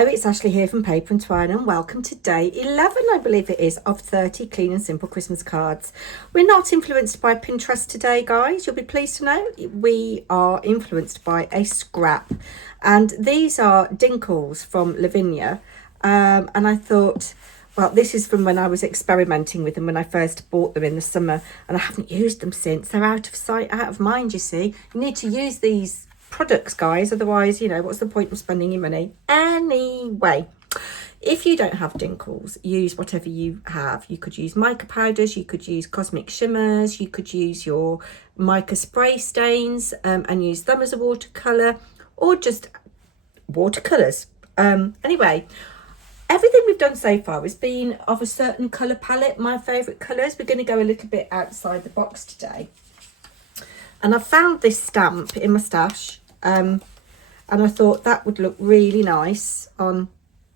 Hello, it's Ashley here from Paper and Twine, and welcome to day 11, I believe it is, of 30 clean and simple Christmas cards. We're not influenced by Pinterest today, guys. You'll be pleased to know we are influenced by a scrap, and these are Dinkles from Lavinia. And I thought, well, this is from when I was experimenting with them when I first bought them in the summer, and I haven't used them since. They're out of sight, out of mind, you see. You need to use these products, guys, otherwise, you know, what's the point of spending your money anyway? If you don't have Dinkles, use whatever you have. You could use mica powders, you could use cosmic shimmers, you could use your mica spray stains and use them as a watercolour, or just watercolours. Anyway, everything we've done so far has been of a certain colour palette. My favourite colours. We're going to go a little bit outside the box today. And I found this stamp in my stash, and I thought that would look really nice on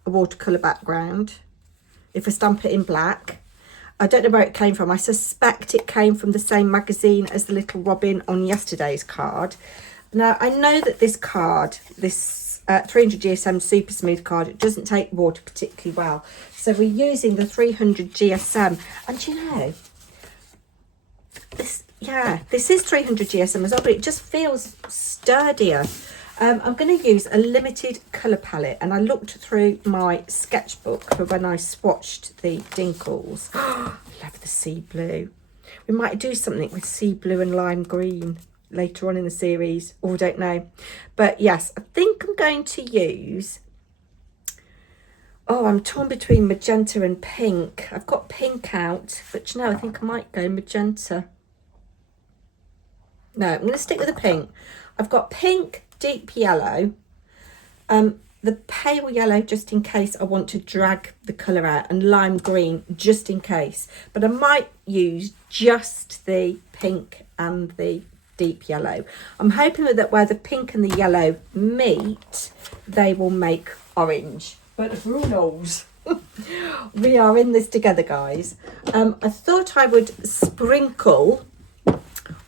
a watercolour background if I stamp it in black. I don't know where it came from. I suspect it came from the same magazine as the little robin on yesterday's card. Now, I know that this card, this 300 GSM Super Smooth card, it doesn't take water particularly well. So we're using the 300 GSM. And you know, this is 300 GSM as well, but it just feels sturdier. I'm going to use a limited colour palette, and I looked through my sketchbook for when I swatched the Dinkles. I love the sea blue. We might do something with sea blue and lime green later on in the series, or don't know. But yes, I think I'm going to use... Oh, I'm torn between magenta and pink. I've got pink out, but you know, I think I might go magenta. No, I'm going to stick with the pink. I've got pink, deep yellow, the pale yellow just in case I want to drag the colour out, and lime green just in case. But I might use just the pink and the deep yellow. I'm hoping that where the pink and the yellow meet, they will make orange. But who knows? We are in this together, guys. I thought I would sprinkle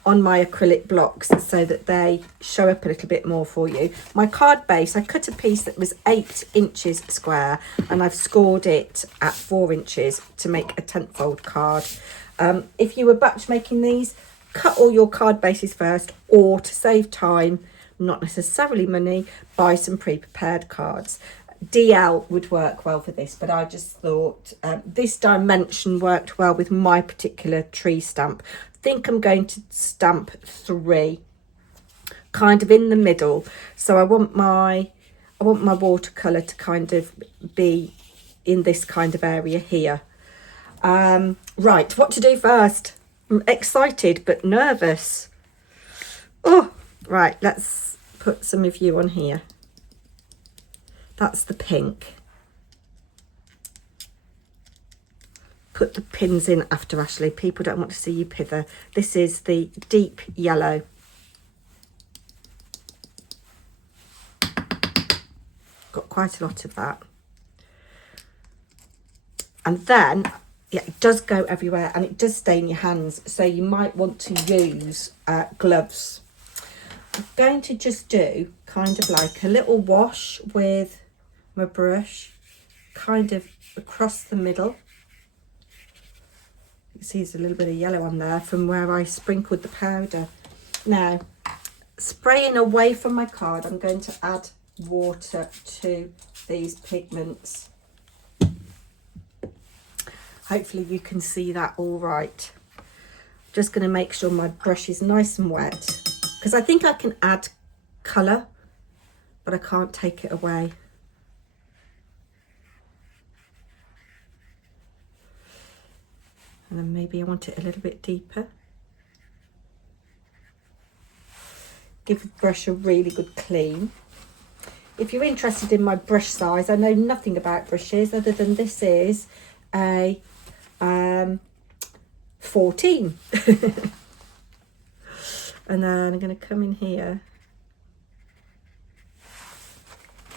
on my acrylic blocks so that they show up a little bit more for you. My card base, I cut a piece that was 8 inches square, and I've scored it at 4 inches to make a 10th fold card. If you were batch making these, cut all your card bases first, or to save time, not necessarily money, buy some pre-prepared cards. DL would work well for this, but I just thought this dimension worked well with my particular tree stamp. I think I'm going to stamp 3 kind of in the middle, so I want my watercolor to kind of be in this kind of area here. Right, what to do first? I'm excited but nervous. Oh, right, let's put some of you on here. That's the pink. Put the pins in after, Ashley. People don't want to see you pither. This is the deep yellow. Got quite a lot of that. And then, yeah, it does go everywhere and it does stain your hands. So you might want to use gloves. I'm going to just do kind of like a little wash with my brush, kind of across the middle. You see there's a little bit of yellow on there from where I sprinkled the powder. Now, spraying away from my card, I'm going to add water to these pigments. Hopefully you can see that all right. Just going to make sure my brush is nice and wet, because I think I can add colour, but I can't take it away. And then maybe I want it a little bit deeper. Give the brush a really good clean. If you're interested in my brush size, I know nothing about brushes other than this is a 14. And then I'm going to come in here.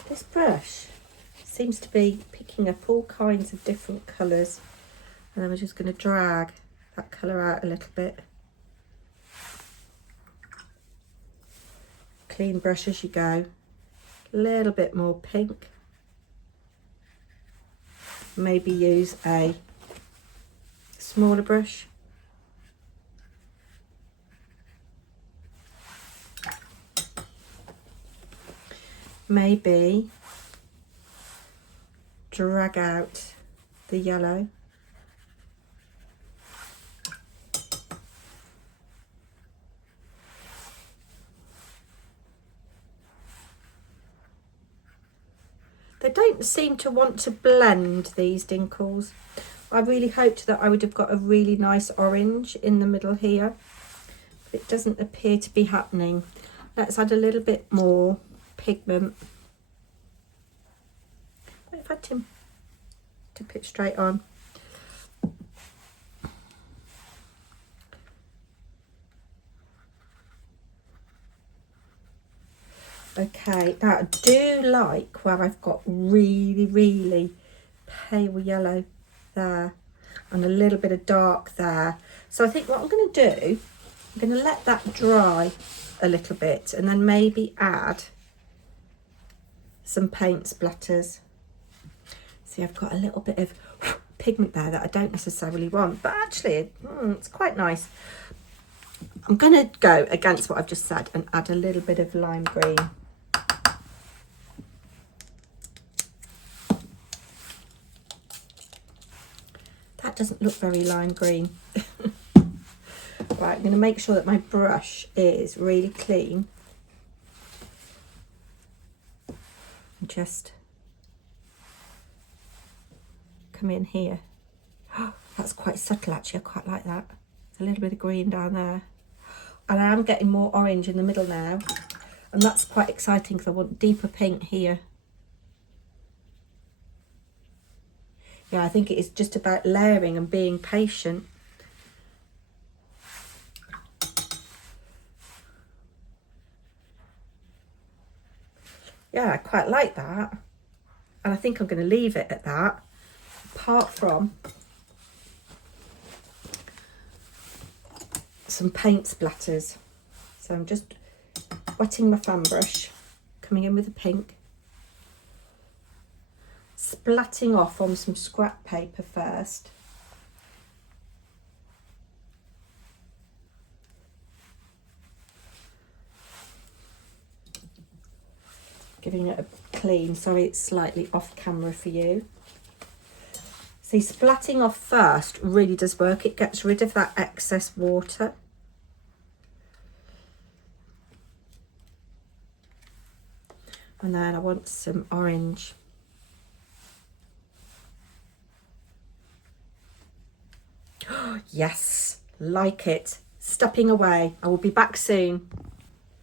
This brush seems to be picking up all kinds of different colours. And then we're just going to drag that colour out a little bit. Clean brush as you go. A little bit more pink. maybe use a smaller brush. Maybe drag out the yellow. They don't seem to want to blend, these dinkles. I really hoped that I would have got a really nice orange in the middle here. But it doesn't appear to be happening. Let's add a little bit more pigment. If I had to tip it straight on. Okay, now I do like where I've got really, really pale yellow there and a little bit of dark there. So I think what I'm going to do, I'm going to let that dry a little bit and then maybe add some paint splatters. See, I've got a little bit of pigment there that I don't necessarily want, but actually it's quite nice. I'm going to go against what I've just said and add a little bit of lime green. That doesn't look very lime green. Right, I'm going to make sure that my brush is really clean. And just come in here. Oh, that's quite subtle actually, I quite like that. There's a little bit of green down there. And I am getting more orange in the middle now. And that's quite exciting because I want deeper pink here. Yeah, I think it is just about layering and being patient. Yeah, I quite like that. And I think I'm going to leave it at that. Apart from some paint splatters. So I'm just wetting my fan brush, coming in with the pink. Splatting off on some scrap paper first. Giving it a clean, sorry it's slightly off camera for you. See, splatting off first really does work. It gets rid of that excess water. And then I want some orange. Yes, like it. Stepping away. I will be back soon.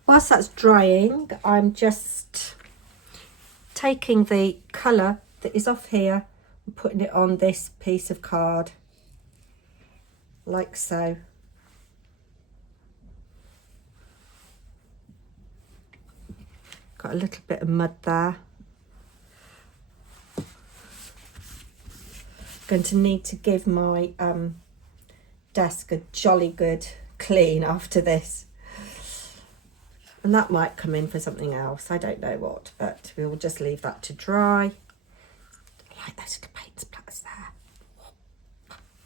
Whilst that's drying, I'm just taking the colour that is off here and putting it on this piece of card, like so. Got a little bit of mud there. Going to need to give my desk a jolly good clean after this. And that might come in for something else. I don't know what, but we will just leave that to dry. I like those little paint splatters there.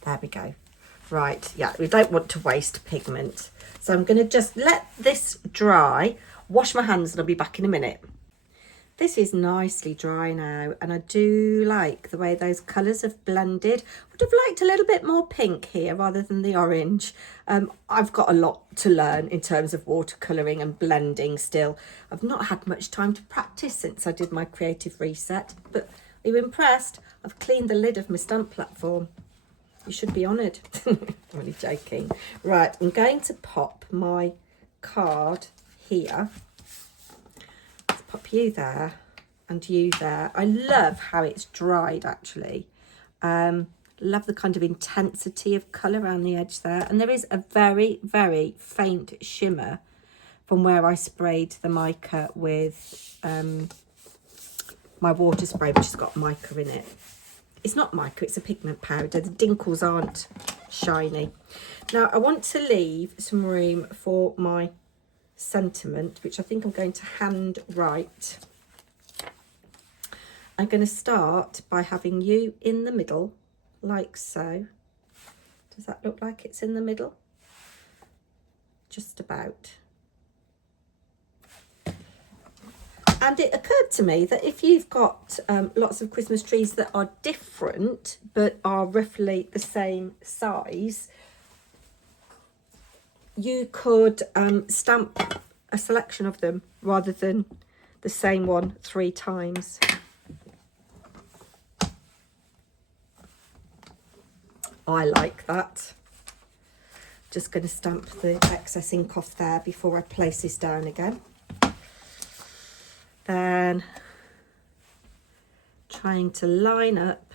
There we go. Right, yeah, we don't want to waste pigment. So I'm going to just let this dry, wash my hands, and I'll be back in a minute. This is nicely dry now, and I do like the way those colours have blended. Would have liked a little bit more pink here rather than the orange. I've got a lot to learn in terms of watercolouring and blending still. I've not had much time to practice since I did my creative reset, but are you impressed? I've cleaned the lid of my stamp platform. You should be honoured. I'm only joking. Right, I'm going to pop my card here. Pop you there and you there. I love how it's dried actually. Love the kind of intensity of colour around the edge there. And there is a very, very faint shimmer from where I sprayed the mica with my water spray, which has got mica in it. It's not mica, it's a pigment powder. The dinkles aren't shiny. Now I want to leave some room for my sentiment, which I think I'm going to hand write. I'm going to start by having you in the middle, like so. Does that look like it's in the middle? Just about. And it occurred to me that if you've got lots of Christmas trees that are different but are roughly the same size, you could stamp a selection of them rather than the same one 3 times. I like that. Just going to stamp the excess ink off there before I place this down again. Then trying to line up.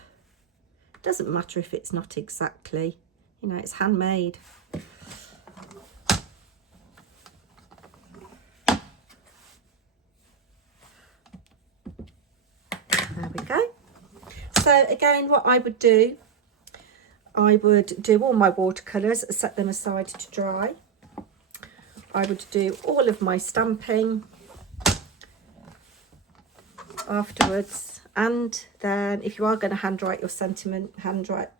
Doesn't matter if it's not exactly, you know, it's handmade. There we go. So again, what I would do all my watercolours, set them aside to dry. I would do all of my stamping afterwards, and then if you are going to handwrite the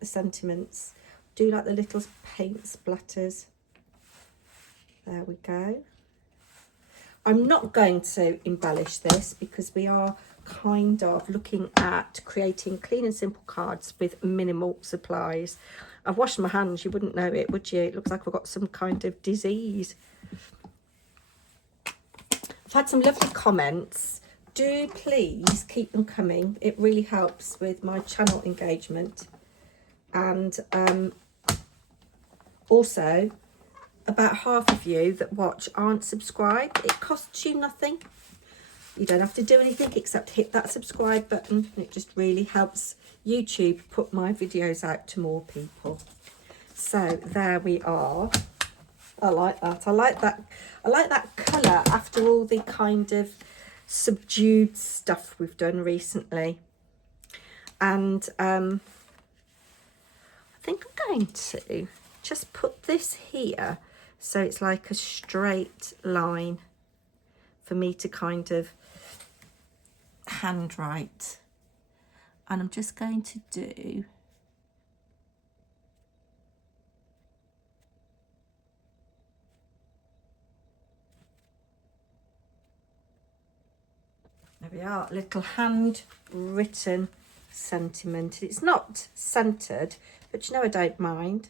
sentiments, do like the little paint splatters. There we go. I'm not going to embellish this because we are kind of looking at creating clean and simple cards with minimal supplies. I've washed my hands, you wouldn't know it, would you? It looks like I've got some kind of disease. I've had some lovely comments. Do please keep them coming. It really helps with my channel engagement. And also, about half of you that watch aren't subscribed. It costs you nothing. You don't have to do anything except hit that subscribe button. And it just really helps YouTube put my videos out to more people. So there we are. I like that. I like that. I like that colour after all the kind of subdued stuff we've done recently. And I think I'm going to just put this here so it's like a straight line for me to kind of handwrite. And I'm just going to do there we are, a little handwritten sentiment. It's not centered, but you know, I don't mind.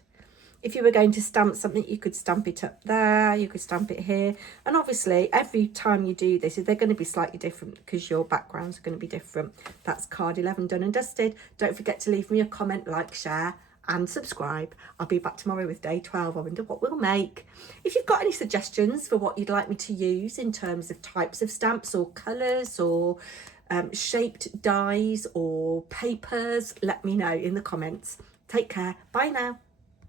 If you were going to stamp something, you could stamp it up there, you could stamp it here. And obviously, every time you do this, they're going to be slightly different because your backgrounds are going to be different. That's card 11 done and dusted. Don't forget to leave me a comment, like, share and subscribe. I'll be back tomorrow with day 12. I wonder what we'll make. If you've got any suggestions for what you'd like me to use in terms of types of stamps or colours or shaped dies or papers, let me know in the comments. Take care. Bye now.